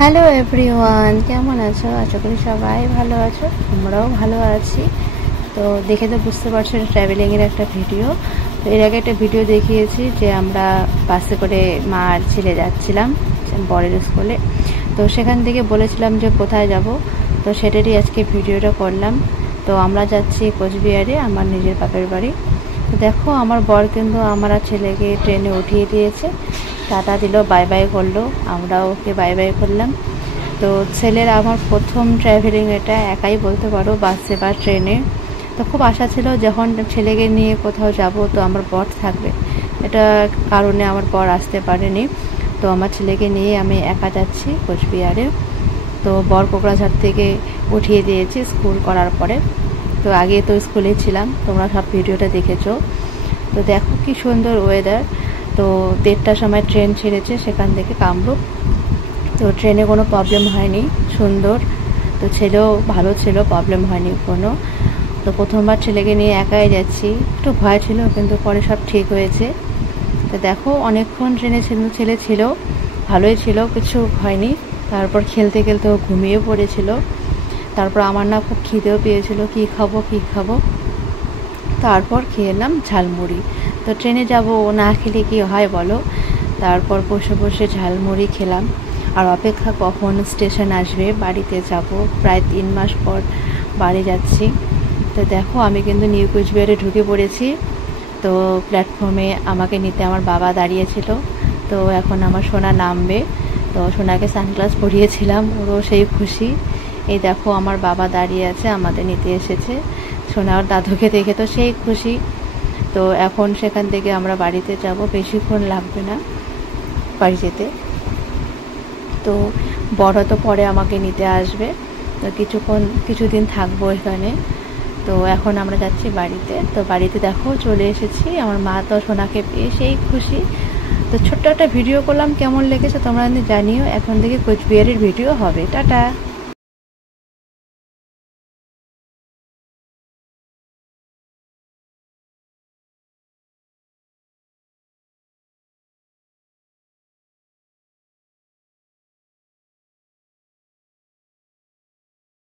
Hello everyone, কেমন আছো? আশা করি সবাই ভালো আছো, আমরাও ভালো আছি। তো দেখে তো বুঝতে পারছো এটা ট্রাভেলিংয়ের একটা ভিডিও। তো এর আগে একটা ভিডিও দেখিয়েছি যে আমরা বাসে করে মা আর ছেলে যাচ্ছিলাম বরের স্কুলে। তো সেখান থেকে বলেছিলাম যে কোথায় যাব, তো সেটারই আজকে ভিডিওটা করলাম। তো আমরা যাচ্ছি কোচবিহারে, আমার নিজের বাপের বাড়ি। তো দেখো আমার বর কিন্তু আমার আর ছেলেকে ট্রেনে উঠিয়ে দিয়েছে, টাটা দিল, বাই বাই করলো, আমরাও ওকে বাই বাই করলাম। তো ছেলের আমার প্রথম ট্রাভেলিং, এটা একাই বলতে পারো, বাসে বা ট্রেনে। তো খুব আশা ছিল যখন ছেলেকে নিয়ে কোথাও যাব তো আমার বর থাকবে, এটা কারণে আমার বর আসতে পারেনি। তো আমার ছেলেকে নিয়ে আমি একা যাচ্ছি কোচবিহারে। তো বর কোকড়াঝাড় থেকে উঠিয়ে দিয়েছি স্কুল করার পরে। তো আগে তো স্কুলে ছিলাম, তোমরা সব ভিডিওটা দেখেছো। তো দেখো কি সুন্দর ওয়েদার। তো 1:30টার সময় ট্রেন ছেড়েছে সেখান থেকে কামরূপ। তো ট্রেনে কোনো প্রবলেম হয়নি, সুন্দর। তো ছেলেও ভালো ছিল, প্রবলেম হয়নি কোনো। তো প্রথমবার ছেলেকে নিয়ে একাই যাচ্ছি, একটু ভয় ছিল কিন্তু পরে সব ঠিক হয়েছে। তো দেখো অনেকক্ষণ ট্রেনে ছেলে ছিল, ভালোই ছিল, কিছু হয়নি। তারপর খেলতে খেলতে ও ঘুমিয়ে পড়েছিল। তারপর আমার না খুব খিদেও পেয়েছিল, কী খাবো। তারপর খেলাম ঝালমুড়ি। তো ট্রেনে যাব, না খেলে কি হয় বলো। তারপর বসে বসে ঝালমুড়ি খেলাম আর অপেক্ষা কখন স্টেশন আসবে, বাড়িতে যাব। প্রায় 3 মাস পর বাড়ি যাচ্ছি। তো দেখো আমি কিন্তু নিউ কোচবিহারে ঢুকে পড়েছি। তো প্ল্যাটফর্মে আমাকে নিতে আমার বাবা দাঁড়িয়েছিল। তো এখন আমার সোনা নামবে। তো সোনাকে সানগ্লাস পরিয়েছিলাম, ওরও সেই খুশি। এই দেখো আমার বাবা দাঁড়িয়ে আছে, আমাদের নিতে এসেছে। সোনা ওর দাদুকে দেখে তো সেই খুশি। তো এখন সেখান থেকে আমরা বাড়িতে যাব, বেশিক্ষণ লাগবে না বাড়ি যেতে। তো বড় তো পরে আমাকে নিতে আসবে। তো কিছুদিন থাকবো এখানে। তো এখন আমরা যাচ্ছি বাড়িতে। তো বাড়িতে দেখো চলে এসেছি, আমার মা তো সোনাকে পেয়ে সেই খুশি। তো ছোট্ট একটা ভিডিও করলাম, কেমন লেগেছে তোমরা জানিও। এখন থেকে কোচবিহারের ভিডিও হবে। টাটা।